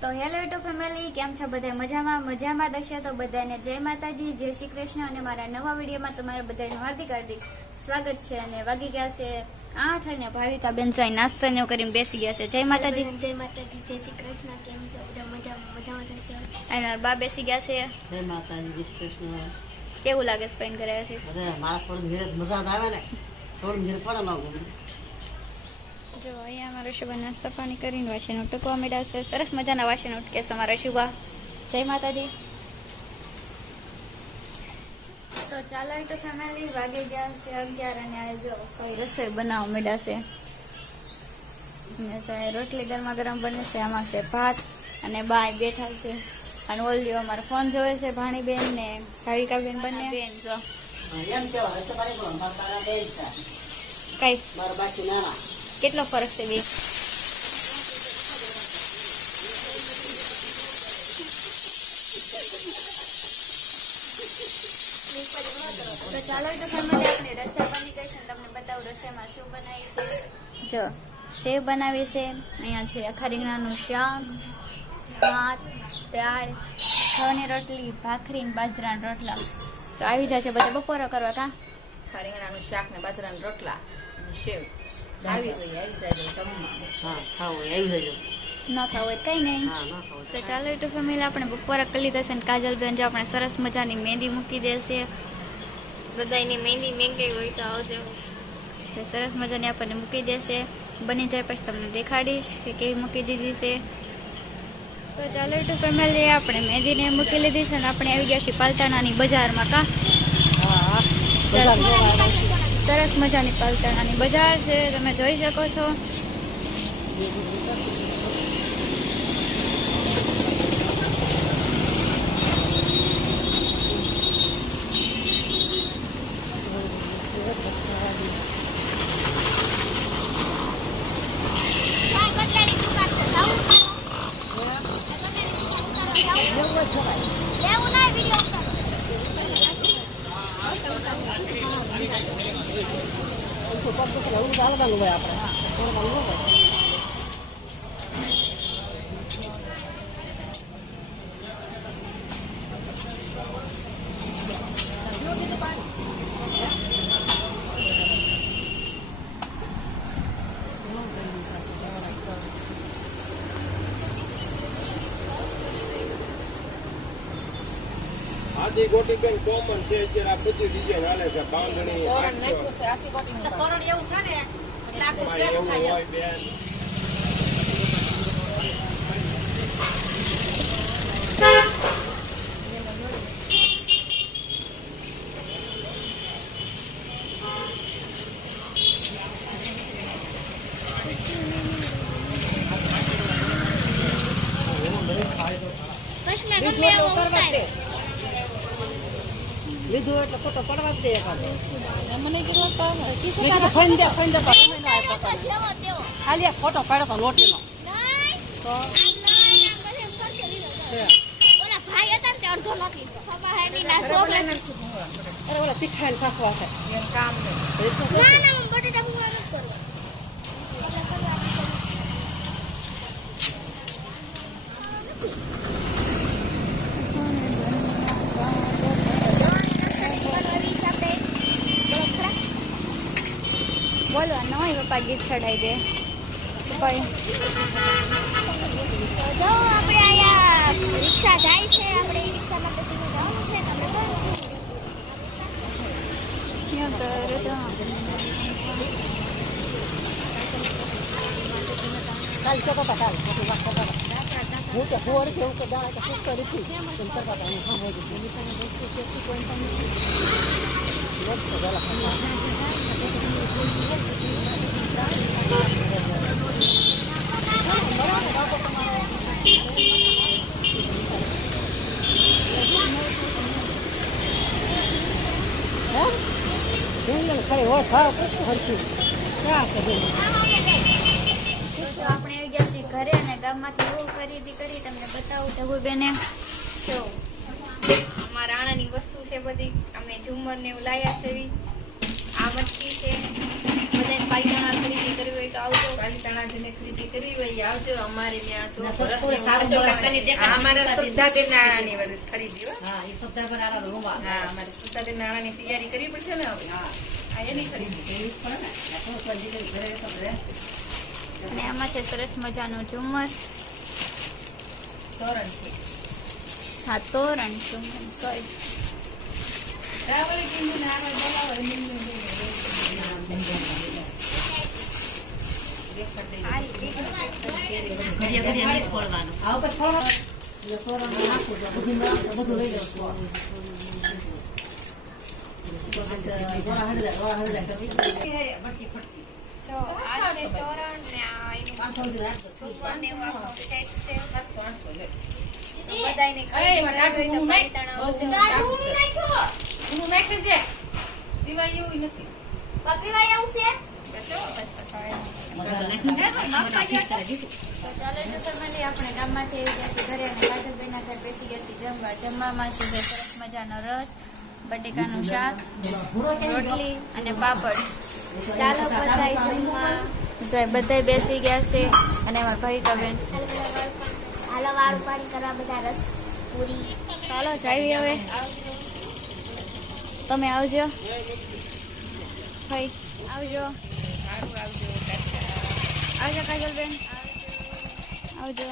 તો hello YouTube family, કેમ છો બધા? મજામાં દશો તો બધાને જય માતાજી, જય શ્રી કૃષ્ણ અને મારા નવા વિડીયોમાં તમારા બધાનું હાર્દિક સ્વાગત છે. અને વાગી ગયા છે 8 અને ભાવિકા બેન ચાઈ નાસ્તો ને કરીને બેસી ગયા છે. જય માતાજી. જય માતાજી, જય શ્રી કૃષ્ણ. કેમ છો બધા? મજામાં થશે. અને બા બેસી ગયા છે. જય માતાજી, જય શ્રી કૃષ્ણ. કેવું લાગે સ્પેન કરાયા છે? બધા મારા છોડ ઘરે મજા આવે ને, છોડ ઘરે પડે ન ગમે. જો અહીંયા અમારો શુભા નાસ્તા પાણી કરીને વાસણ ઉટકવા માંડ્યા છે. સરસ મજાના વાસણ ઉટકે છે અમારા શુભા. જય માતાજી. તો ચાલો તો ફેમિલી, વાગી ગયા છે 11 અને આ જો કોઈ રસોઈ બનાવવા માંડ્યા છે. અને રોટલી ગરમા ગરમ બને છે. આમાં છે ભાત અને બાય બેઠા છે. અને ઓલિયો અમારો ફોન જોવે છે ભાણીબેન ને ભાવિકાબેન બંને બેન. જો એમ કેવા હશે મારી પણ મારા બેન છે. કઈ મારા બાકી નાના. કેટલો ફરક છે બે? તો ચાલો તો ફેમિલી, આપણે રસોઈ બની ગઈ છે. તમને બતાવું રસોઈમાં શું બનાવી છે. જો સેવ બનાવી છે. અહીંયા છે આખા રીંગણાનું શાક, ભાત, દાળ, ઘઉંની રોટલી, ભાખરી ને બાજરાના રોટલા. તો આવી જાય છે બધા બપોરા કરવા. કા રીંગણાનું શાક ને બાજરાના રોટલા અને સેવ આવી જાય જમવા. હા, ખાવું આવી જજો. ન ખાવું હોય કઈ નહીં. હા, ના ખાવું. તો ચાલો તો ફેમિલી, આપણે બપોરા કરી લીધા છે. ને કાજલબેન જો આપણે સરસ મજાની મહેંદી મૂકી દેશે. બધાની મહેંદી મેંગાઈ હોય તો આવજો. તો સરસ મજાની આપણને મૂકી દેશે. બની જાય પછી તમને દેખાડીશ કે કેવી મૂકી દીધી છે. તો ચાલો તો ફેમિલી, આપણે મહેંદીને મૂકી લીધી છે. ને આપણે આવી ગયા છીએ પાલતાણાની બજારમાં. કા હા, સરસ મજાની પાલતાણાની બજાર છે, તમે જોઈ શકો છો. આદિ ગોટી પેન કોમન છે અત્યારે. આ બધી ડિઝાઇન હાલે છે. બાંધણી તોરણ એવું છે ને એટલે આખું શેપ એવું થાય હોય બેન. લીધું એટલે ફોટો પડવા જ દે એકાદો. મને કીધું ખાલી એક ફોટો પાડ્યો તો લોટીનો. અરે ઓલા તીખાઈને સાખવા છે. કામ બોલો ન હોય પપ્પા ગીત ચડાવી દે. કોઈ જો આપણે અહીંયા રિક્ષા જાય છે. આપણે એ રિક્ષામાં જવાનું છે. તમને કહું ચાલ તો પપ્પા ચાલ મોટી વાત કરતા હું તો ખોર કેવું કે દાડા કે શું કરી હતી એમ કરતા હતા. હું ખાવા ગઈ ખરી હોય ખાવ કશું હરખી ક્યાં છે. આપણે આવી ગયા છીએ ઘરે અને ગામમાંથી એવું ખરીદી કરી તમને બતાવું. ધબુબેને જો અમારા આણાની વસ્તુ છે બધી. અમે ઝુમર ને એવું લાયા છે. આ મટકી છે. બધાને પાયજાણા ખરીદી કરવી હોય તો તો આવજો. પાલીતાણા જેને ખરીદી કરવી હોય એ આવજો. અમારે ત્યાં જો ના, ભરત સસ્તું ને સારું અશોક મળે. કાકાની દેખાડ. આ અમારા શ્રદ્ધાબેન નાણાની વરસ ખરીદી હો. હા, એ શ્રદ્ધા પર આના રૂમાલ. હા, અમારે શ્રદ્ધાબેન નાણાની તૈયારી કરવી પડશે ને હવે. હા. આ એની ખરીદી. એવી જ પડે ને. આ તો કોઈ દીકરી ઘરે રહેતો તો રહે. અને આમાં છે સરસ મજાનું ઝુમર. તોરણ છે. હા, તોરણ ઝુમર સોરી. રાવલે કીધું ને આગળ બોલાવો એમનું ઘડિયા ઘડિયા નહીં ખોલવાનું. આવું પછી ખોલવાનું. એટલે ખોલવાનું નાખવું તો બધું બધું લઈ લેવું. દોરા હળદર કરશે. ફટકી ફટકી. જો આ છે તોરણ ને આ એનું 500 રૂપિયા રાખજો. ઝુમર ને એવું આખું સેટ છે. 700 લે. બધાયને ખરીદી કરવી હોય તો પાલીતાણા આવજો. ઊનું નાખી દે. દિવાળી એવું નથી. પકડીવાય આવું છે? મસાલા નાખી. તો ચાલો જો ફેમિલી આપણે ગામમાંથી આવી ગયા છીએ ઘરે અને કાજલબેનના ઘર બેસી ગયા છીએ જમવા. જમવામાં છે ભાઈ સરસ મજાનો રસ, બટેકાનું શાક, રોટલી અને પાપડ. ચાલો બધાય જમવા. જો બધાય બેસી ગયા છે અને અમારા ભરિકાબેન. હાલો વાળું પાણી કરવા બધા રસ પૂરી. ચાલો જાવી હવે. તમે આવજો. ભાઈ આવજો. સારું આવજો. આવજો કાજલબેન. આવજો.